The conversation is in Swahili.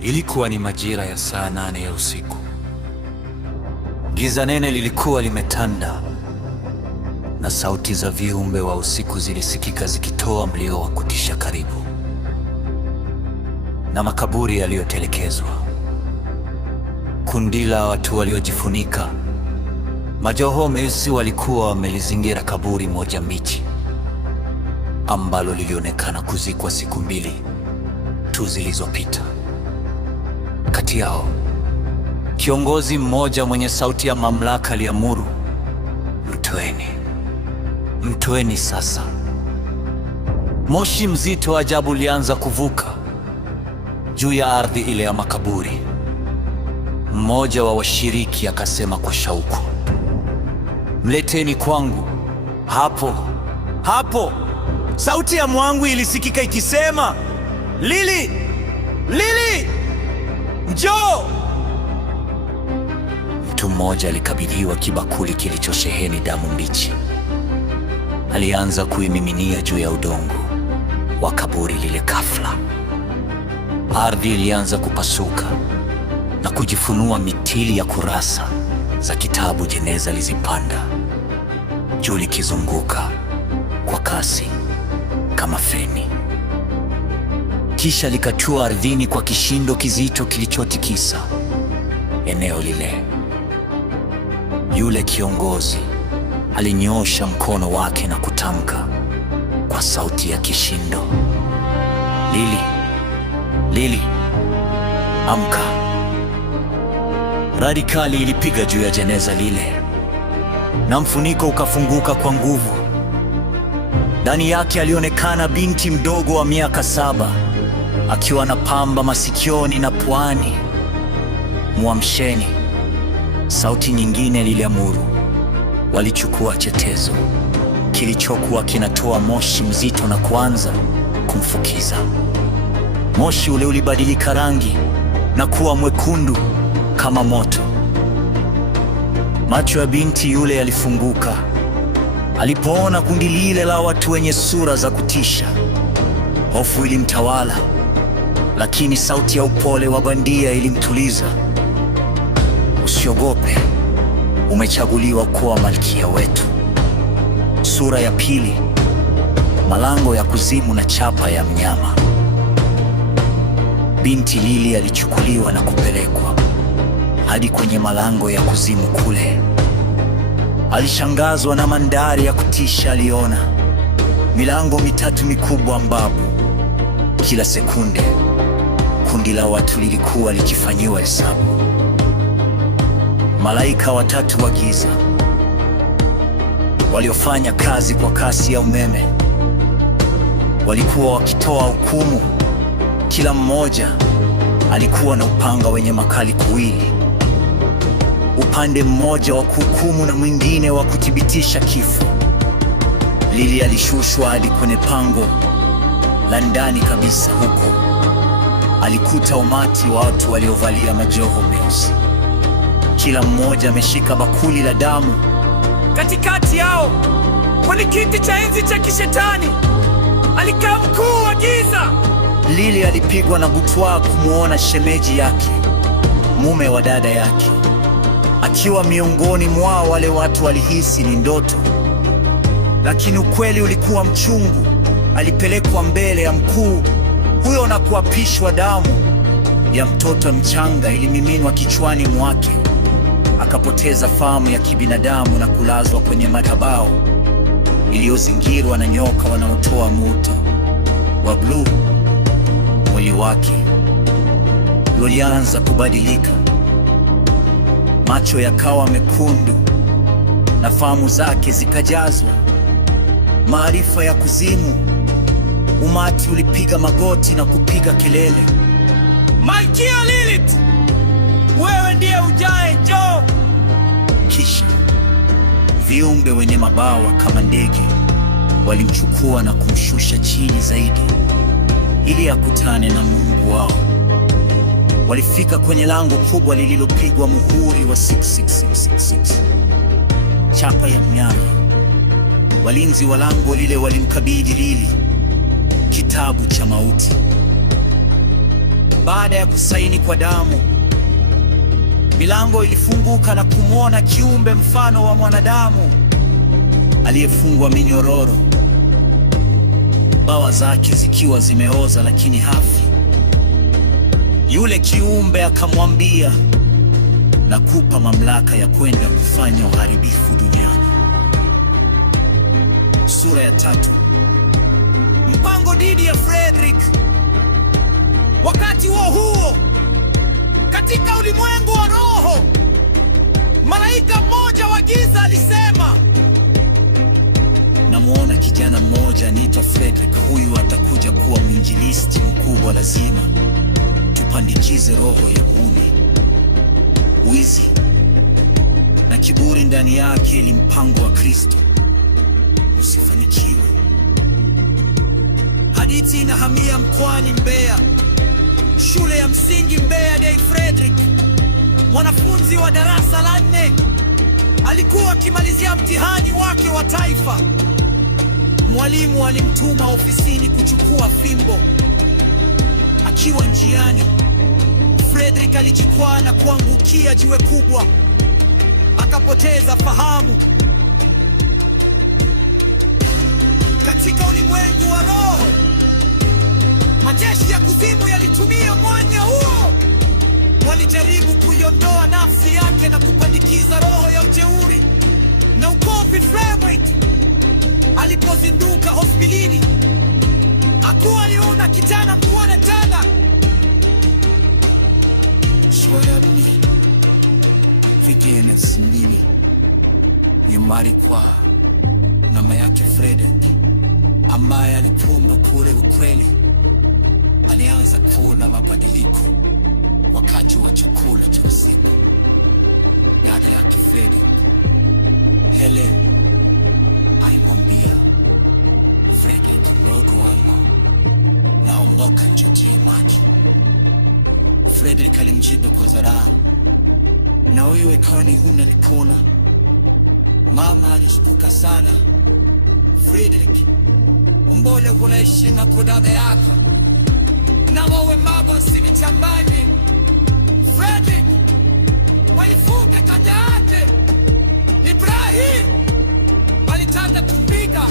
Ilikuwa ni majira ya saa 8 ya usiku. Giza nene lilikuwa limetanda na sauti za viumbe wa usiku zilisikika zikitoa mlio wa kutisha karibu na makaburi yaliyotelekezwa. Kundi la watu waliojifunika majoho meusi walikuwa wamelizingira kaburi moja mbichi ambalo lilionekana kuzikwa siku 2 tu zilizopita. Kati yao, kiongozi mmoja mwenye sauti ya mamlaka aliamuru, mtoeni sasa. Moshi mzito wa ajabu ulianza kuvuka juu ya ardhi ile ya makaburi. Mmoja wa washiriki akasema kwa shauku, mleteni kwangu. Hapo sauti ya mwangu ilisikika ikisema, Lili, njoo! Mtu mmoja alikabidhiwa kibakuli kilichosheheni damu mbichi. Alianza kuimiminia juu ya udongo wa kaburi lile. Ghafla ardhi ilianza kupasuka na kujifunua mitili ya kurasa za kitabu. Jeneza lizipanda juu likizunguka kwa kasi kama feni, kisha likatua ardhini kwa kishindo kizito kilichotikisa eneo lile. Yule kiongozi alinyoosha mkono wake na kutamka kwa sauti ya kishindo, Lili, amka! Radi kali ilipiga juu ya jeneza lile na mfuniko ukafunguka kwa nguvu. Ndani yake alionekana binti mdogo wa miaka 7 akiwa na pamba masikioni na puani. Mwamsheni! Sauti nyingine iliamuru. Walichukua chetezo kilichokuwa kinatoa moshi mzito na kuanza kumfukiza. Moshi ule ulibadilika rangi na kuwa mwekundu kama moto. Macho ya binti yule yalifunguka alipoona kundi lile la watu wenye sura za kutisha. Hofu ilimtawala, lakini sauti ya upole wa bandia ilimtuliza. Usiogope, umechaguliwa kuwa malkia wetu. Sura ya 2, malango ya kuzimu na chapa ya mnyama. Binti Lili alichukuliwa na kupelekwa hadi kwenye malango ya kuzimu kule. Alishangazwa na mandhari ya kutisha. Aliona milango 3 mikubwa ambapo kila sekunde kundi la watu lilikuwa likifanyiwa hesabu. Malaika 3 wa giza waliofanya kazi kwa kasi ya umeme walikuwa wakitoa hukumu. Kila mmoja alikuwa na upanga wenye makali kuwili, upande mmoja wa kuhukumu na mwingine wa kuthibitisha kifo. Lili alishushwa hadi kwenye pango la ndani kabisa. Huko alikuta umati wa watu waliovalia majoho meusi, kila mmoja ameshika bakuli la damu. Katikati yao, kwenye kiti cha enzi cha kishetani, alikaa mkuu wa giza. Lili alipigwa na butwaa kumwona shemeji yake, mume wa dada yake, akiwa miongoni mwa wale watu. Walihisi ni ndoto, lakini ukweli ulikuwa mchungu. Alipelekwa mbele ya mkuu huyo na kuapishwa. Damu ya mtoto mchanga ilimiminwa kichwani mwake. Akapoteza fahamu ya kibinadamu na kulazwa kwenye madhabahu iliyozingirwa na nyoka wanaotoa moto wa bluu. Mwili wake ulianza kubadilika, macho yakawa mekundu na fahamu zake zikajazwa maarifa ya kuzimu. Umati ulipiga magoti na kupiga kelele, Malkia Lilith, wewe ndiye ujaye, njoo! Kisha viumbe wenye mabawa kama ndege walimchukua na kumshusha chini zaidi ili akutane na Mungu wao. Walifika kwenye lango kubwa lililopigwa muhuri wa 6666, chapa ya mnyama. Walinzi wa lango lile walimkabidhi Lili kitabu cha mauti. Baada ya kusaini kwa damu, milango ilifunguka na kumwona kiumbe mfano wa mwanadamu aliyefungwa minyororo, bawa zake zikiwa zimeoza lakini hafi. Yule kiumbe akamwambia, nakupa mamlaka ya kwenda kufanya uharibifu duniani. Sura ya 3. Mpango dhidi ya Frederick. Wakati huo katika ulimwengu wa roho, malaika mmoja wa giza alisema, namuona kijana mmoja anaitwa Frederick. Huyu atakuja kuwa mwinjilisti mkubwa. Lazima tupandikize roho ya uuni, wizi na kiburi ndani yake, ili mpango wa Kristo usifanikiwe. Hadithi inahamia mkoani Mbeya. Shule ya msingi Mbeya Day. Frederick, mwanafunzi wa darasa la 4, alikuwa akimalizia mtihani wake wa taifa. Mwalimu alimtuma ofisini kuchukua fimbo. Akiwa njiani, Frederick alijikwaa na kuangukia jiwe kubwa, akapoteza fahamu. Katika ulimwengu wa roho, majeshi ya kuzimu yalitumia mwanya huo. Walijaribu kuiondoa nafsi yake na kupandikiza roho ya ujeuri na ukofi. Frederick alipozinduka hospitalini, hakuwa aliona kijana mkuona tena. Shoyamni vigene sindini ni mari kwa mama yake Frederick, ambaye alipumba kule ukweli. Alianza kuona mabadiliko wakati wa chakula cha usiku. Dada yake Frederick, Helen, alimwambia Frederick, mdogo wangu, naomba nichochee maji. Frederick alimjibu kwa dharau, na wewe kwani huna nikona? Mama alishtuka sana. Frederick, mbona unaishi na dada yako? Na wewe mama usinichanganye. Frederick, walifunga kanda yake. Ibrahim alitaka kupiga